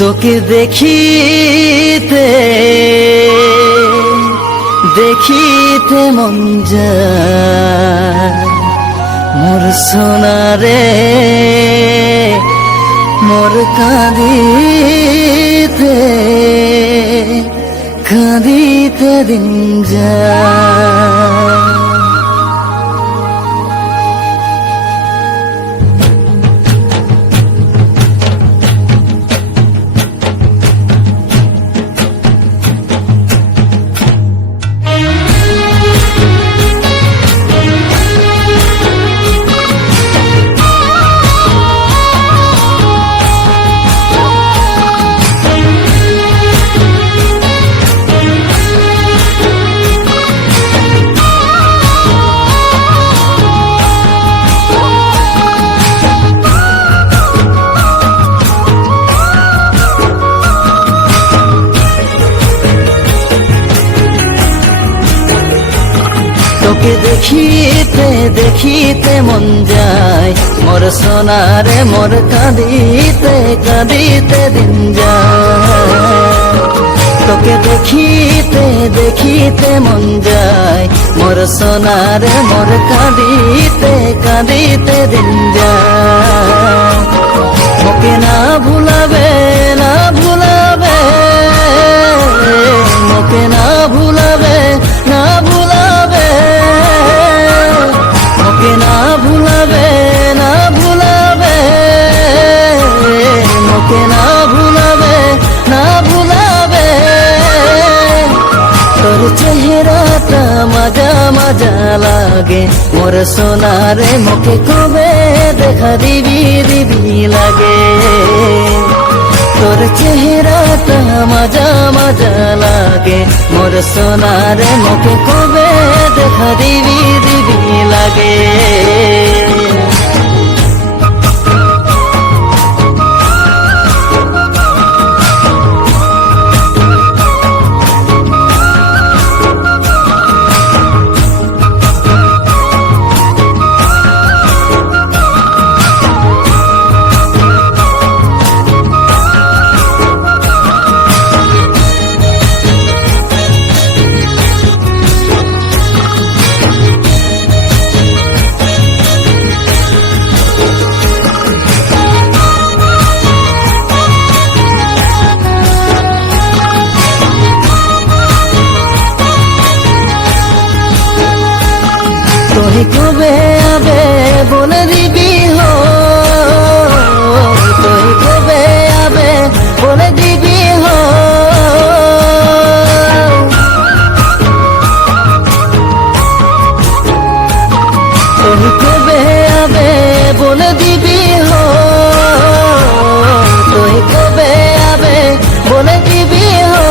তোকে দেখিতে দেখিতে মন যায় মোর সোনারে মোর কাঁদিতে কাঁদিতে দিন যায়। তোকে দেখিতে দেখিতে মন যায় মোর সোনারে মোর কাঁদিতে কাঁদিতে দিন যায়। তোকে দেখিতে দেখিতে মন যায় মোর সোনারে মোর কাঁদিতে কাঁদিতে দিন যায়। মোকে না ভুলাবে না ভুলাবে মোকে না ভুলাবে না ভুলাবে মোকে না ভুলাবে না ভুলাবে মোকে না ভুলাবে না ভুলাবে। তোর চেহারাটা মজা মজা লাগে মোর সোনারে মোকে কবে দেখা দিবি দিবি লাগে। তোর চেহারাটা মজা মজা লাগে মোর সোনারে মোকে কবে দেখা দিবি দিবি লাগে। তুই কবে আবে বলে দিবি হো তুই কবে আবে বলে দিবি হো। তুই কবে আবে বলে দিবি হো তুই কবে আবে বলে দিবি হো।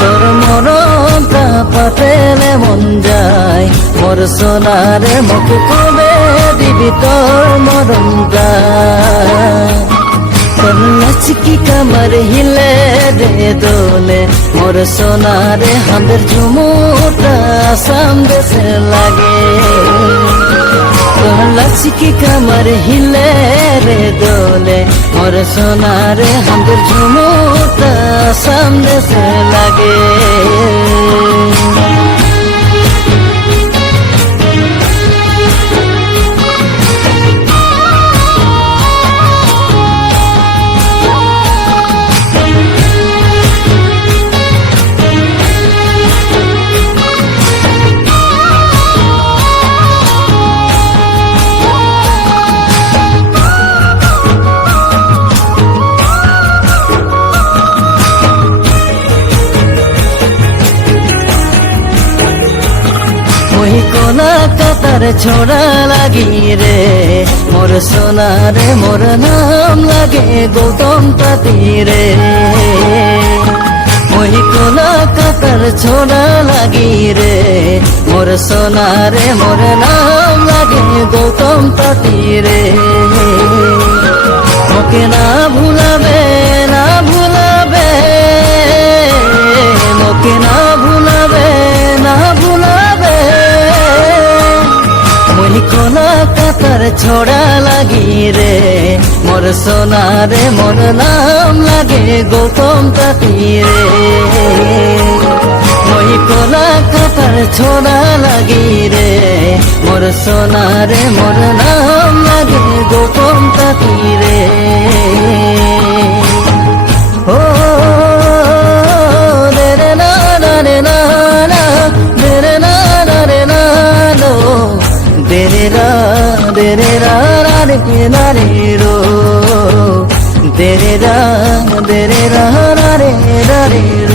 তোর মরণটা পাতেলে মন যায় মোর সোনারে মোকে কবে দিবি তোর মরণটা। তোর নাচকি কামর হিলে দে দোলে মোর সোনারে হামের ঝুমুরটা আসাম দেশে লাগে। তোর নাচকি কামর হিলে রে দোলে মোর সোনারে হামের ঝুমুরটা আসাম দেশে লাগে। কলকাতার ছোড়া লাগি রে মোর সোনারে মোর নাম লাগে গৌতম পাতি রে। ওই কলকাতার ছোড়া লাগি রে মোর সোনারে মোর নাম লাগে গৌতম পাতি রে। মোকে না ভুলাবে না ভুলাবে মোকে না ভুলাবে না ভুলাবে। মই কোনা কাতার ছোড়া লাগি রে মোর সোনারে মোর নাম লাগে গৌতম তাঁতি রে মই কলা কাতার ছোড়া লাগি রে মোর সোনারে মোর নাম লাগে গৌতম তাঁতি রে ও রে রে না না রে না না রে রে না না রে না লো রে রে রা রে রে রা রা রে না রে রো রে রে রা রে রে রা রা রে রা রে